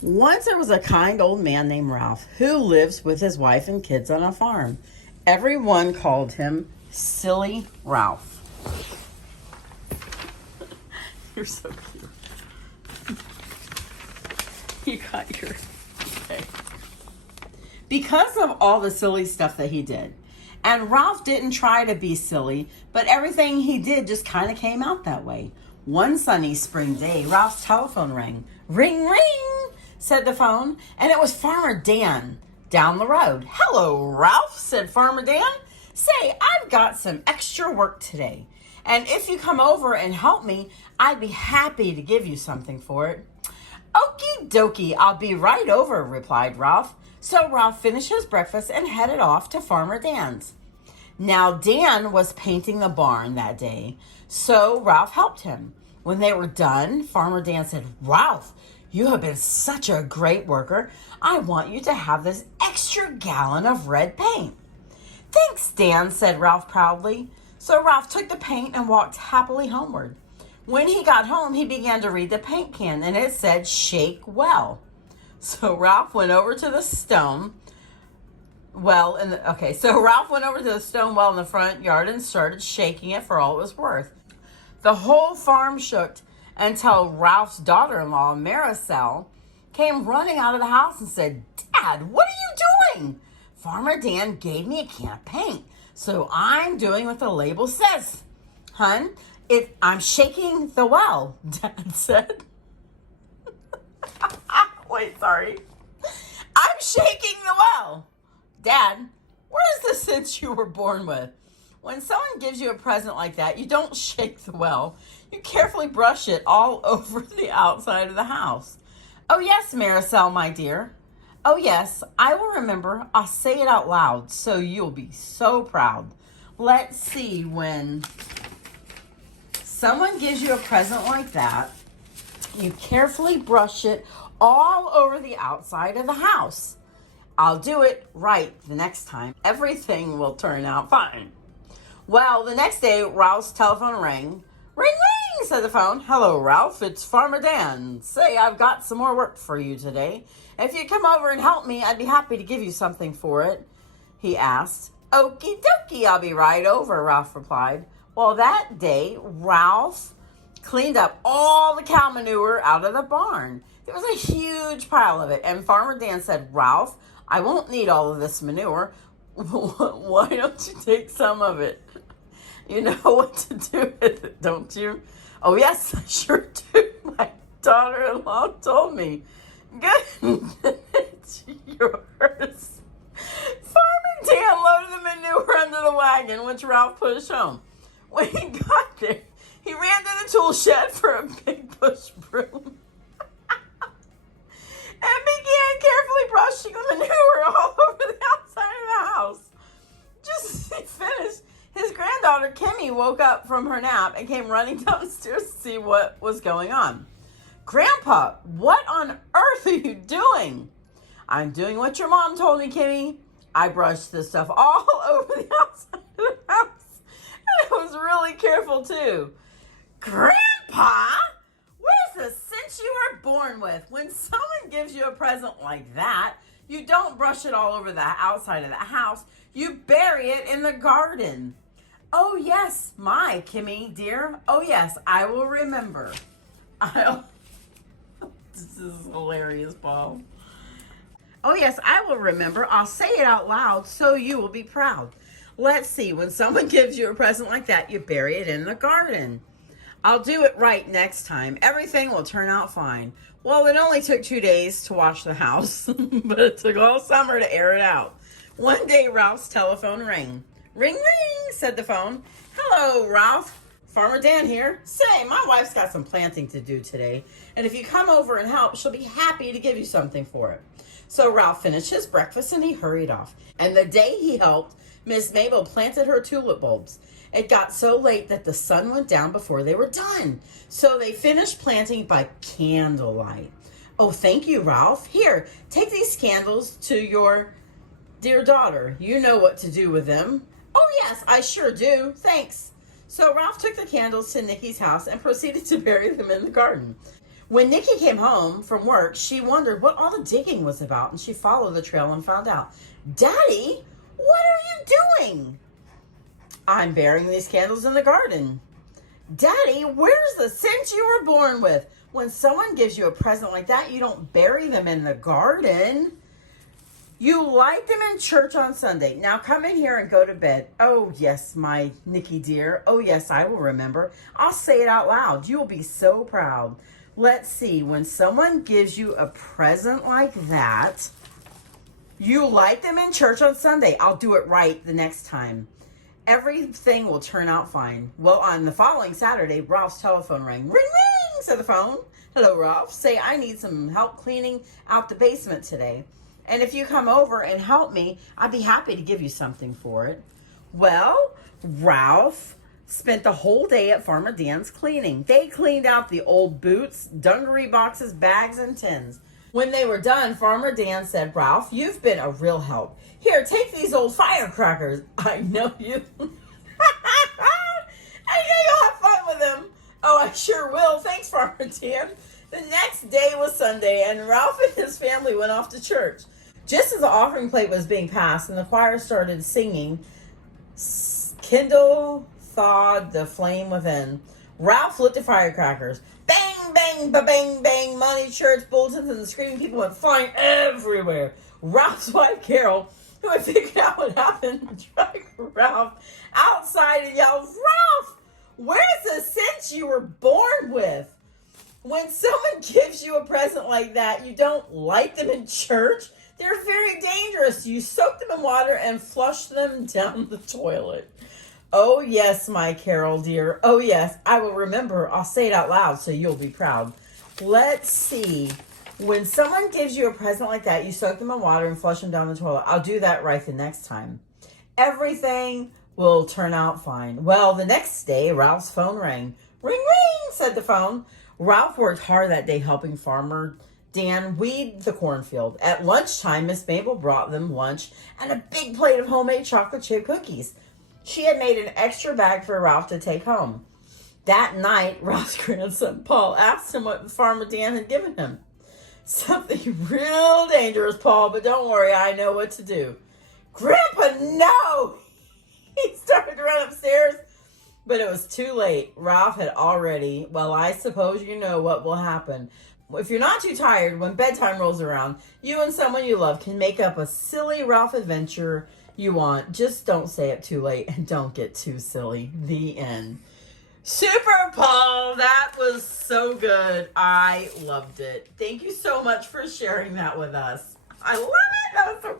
Once there was a kind old man named Ralph who lives with his wife and kids on a farm. Everyone called him Silly Ralph. You're so cute. You got your... Okay. Because of all the silly stuff that he did. And Ralph didn't try to be silly, but everything he did just kind of came out that way. One sunny spring day, Ralph's telephone rang. Ring, ring, said the phone, and it was Farmer Dan down the road. Hello, Ralph, said Farmer Dan. Say, I've got some extra work today, and if you come over and help me, I'd be happy to give you something for it. Okie dokie, I'll be right over, replied Ralph. So Ralph finished his breakfast and headed off to Farmer Dan's. Now Dan was painting the barn that day, so Ralph helped him. When they were done, Farmer Dan said, Ralph, you have been such a great worker. I want you to have this extra gallon of red paint. Thanks, Dan, said Ralph proudly. So Ralph took the paint and walked happily homeward. When he got home, he began to read the paint can, and it said, shake well. So Ralph went over to the stone well in the front yard and started shaking it for all it was worth. The whole farm shook until Ralph's daughter-in-law, Maricel, came running out of the house and said, Dad, what are you doing? Farmer Dan gave me a can of paint, so I'm doing what the label says. Hun, I'm shaking the well, Dad said. Wait, sorry. I'm shaking the well. Dad, where's the sense you were born with? When someone gives you a present like that, you don't shake the well. You carefully brush it all over the outside of the house. Oh, yes, Maricel, my dear. Oh, yes, I will remember. I'll say it out loud so you'll be so proud. Let's see, when someone gives you a present like that, you carefully brush it all over the outside of the house. I'll do it right the next time. Everything will turn out fine. Well, the next day, Ralph's telephone rang. Ring, ring, said the phone. Hello, Ralph. It's Farmer Dan. Say, I've got some more work for you today. If you come over and help me, I'd be happy to give you something for it, he asked. Okie dokie, I'll be right over, Ralph replied. Well, that day, Ralph cleaned up all the cow manure out of the barn. There was a huge pile of it, and Farmer Dan said, Ralph, I won't need all of this manure. Why don't you take some of it? You know what to do with it, don't you? Oh, yes, I sure do. My daughter-in-law told me. Good. It's yours. Farmer Dan loaded the manure under the wagon, which Ralph pushed home. When he got there, he ran to the tool shed for a big bush broom and began carefully brushing the manure all over the outside of the house. Just as he finished, his granddaughter Kimmy woke up from her nap and came running downstairs to see what was going on. Grandpa, what on earth are you doing? I'm doing what your mom told me, Kimmy. I brushed this stuff all over the outside of the house. And I was really careful too. Grandpa? What is the sense you were born with? When someone gives you a present like that, you don't brush it all over the outside of the house. You bury it in the garden. Oh, yes, my Kimmy, dear. Oh, yes, I will remember. This is hilarious, Paul. Oh, yes, I will remember. I'll say it out loud so you will be proud. Let's see. When someone gives you a present like that, you bury it in the garden. I'll do it right next time. Everything will turn out fine. Well, it only took 2 days to wash the house, but it took all summer to air it out. One day, Ralph's telephone rang. Ring, ring, said the phone. Hello, Ralph. Farmer Dan here. Say, my wife's got some planting to do today, and if you come over and help, she'll be happy to give you something for it. So Ralph finished his breakfast and he hurried off. And the day he helped, Miss Mabel planted her tulip bulbs. It got so late that the sun went down before they were done. So they finished planting by candlelight. Oh, thank you, Ralph. Here, take these candles to your dear daughter. You know what to do with them. Oh, yes, I sure do. Thanks. So Ralph took the candles to Nikki's house and proceeded to bury them in the garden. When Nikki came home from work, she wondered what all the digging was about, and she followed the trail and found out. Daddy, what are you doing? I'm burying these candles in the garden. Daddy, where's the scent you were born with? When someone gives you a present like that, you don't bury them in the garden. You light them in church on Sunday. Now come in here and go to bed. Oh, yes, my Nikki dear. Oh, yes, I will remember. I'll say it out loud. You will be so proud. Let's see. When someone gives you a present like that, you light them in church on Sunday. I'll do it right the next time. Everything will turn out fine. Well, on the following Saturday, Ralph's telephone rang. Ring, ring, said the phone. Hello, Ralph. Say, I need some help cleaning out the basement today. And if you come over and help me, I'd be happy to give you something for it. Well, Ralph spent the whole day at Farmer Dan's cleaning. They cleaned out the old boots, dungaree boxes, bags, and tins. When they were done, Farmer Dan said, Ralph, you've been a real help. Here, take these old firecrackers. I know you. I know you'll have fun with them. Oh, I sure will. Thanks, Farmer Dan. The next day was Sunday, and Ralph and his family went off to church. Just as the offering plate was being passed and the choir started singing, Kindle thawed the flame within. Ralph lit the firecrackers. Bang, bang, ba-bang, bang. Money, church, bulletins, and the screaming people went flying everywhere. Ralph's wife, Carol, who had figured out what happened, dragged Ralph outside and yelled, Ralph, where's the sense you were born with? When someone gives you a present like that, you don't light them in church. They're very dangerous. You soak them in water and flush them down the toilet. Oh, yes, my Carol, dear. Oh, yes, I will remember. I'll say it out loud so you'll be proud. Let's see. When someone gives you a present like that, you soak them in water and flush them down the toilet. I'll do that right the next time. Everything will turn out fine. Well, the next day, Ralph's phone rang. Ring, ring, said the phone. Ralph worked hard that day helping Farmer Dan weed the cornfield. At lunchtime, Miss Mabel brought them lunch and a big plate of homemade chocolate chip cookies. She had made an extra bag for Ralph to take home. That night, Ralph's grandson, Paul, asked him what Farmer Dan had given him. Something real dangerous, Paul, but don't worry, I know what to do. Grandpa, no! He started to run upstairs, but it was too late. Ralph had already, well, I suppose you know what will happen. If you're not too tired, when bedtime rolls around, you and someone you love can make up a silly Ralph adventure you want. Just don't say it too late and don't get too silly. The end. Super, Paul. That was so good. I loved it. Thank you so much for sharing that with us. I love it. That was so